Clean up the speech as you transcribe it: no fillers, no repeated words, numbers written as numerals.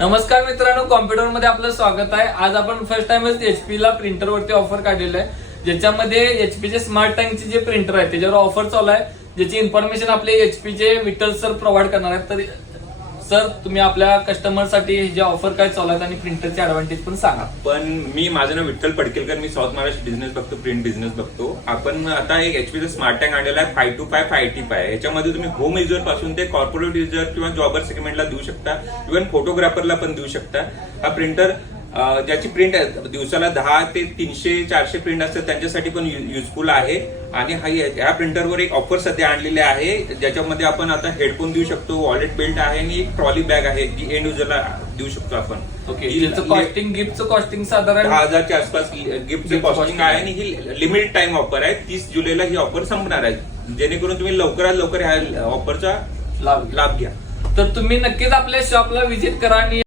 नमस्कार मित्रांनो, कॉम्प्युटर मध्ये आपलं स्वागत आहे। आज आपण फर्स्ट टाइमच एचपी ला प्रिंटर वरती ऑफर काढलेलं आहे, ज्याच्यामध्ये एचपी चे स्मार्ट टँकचे जे प्रिंटर आहे त्याच्यावर ऑफर चालू आहे, ज्याची इन्फॉर्मेशन आपले एचपी चे विठ्ठल सर प्रोव्हाइड करणार आहेत। तर सर, तुम्ही आपल्या कस्टमर साठी जे ऑफर काय चालू आहेत आणि प्रिंटरचे ऍडव्हान्टेज पण सांगा। पण माझं नाव विठ्ठल पडकेलकर, मी साऊथ महाराष्ट्र बिझनेस बघतो, प्रिंट बिझनेस बघतो। आपण आता एक एचपीचा स्मार्ट टँक आणलेला आहे 525 585। याच्यामध्ये तुम्ही होम युजर पासून ते कॉर्पोरेट युजर किंवा जॉबर सेगमेंटला देऊ शकता, इव्हन फोटोग्राफरला पण देऊ शकता। हा प्रिंटर ज्याची प्रिंट दिवसाला 10 ते 300-400 प्रिंट असतात त्यांच्यासाठी पण युजफुल आहे। आणि ह्या प्रिंटरवर एक ऑफर सध्या आणलेली आहे, ज्याच्यामध्ये आपण आता हेडफोन देऊ शकतो, वॉलेट बेल्ट आहे आणि एक ट्रॉली बॅग आहे जी एंड युजरला देऊ शकतो आपण। ओके, गिफ्टचं कॉस्टिंग साधारण 10,000च्या आसपास गिफ्टचं कॉस्टिंग आहे आणि ही लिमिटेड टाइम ऑफर आहे। 30 जुलैला ही ऑफर संपणार आहे, जेणेकरून तुम्ही लवकरात लवकर ह्या ऑफरचा लाभ घ्या। तर तुम्ही नक्कीच आपल्या शॉपला व्हिजिट करा आणि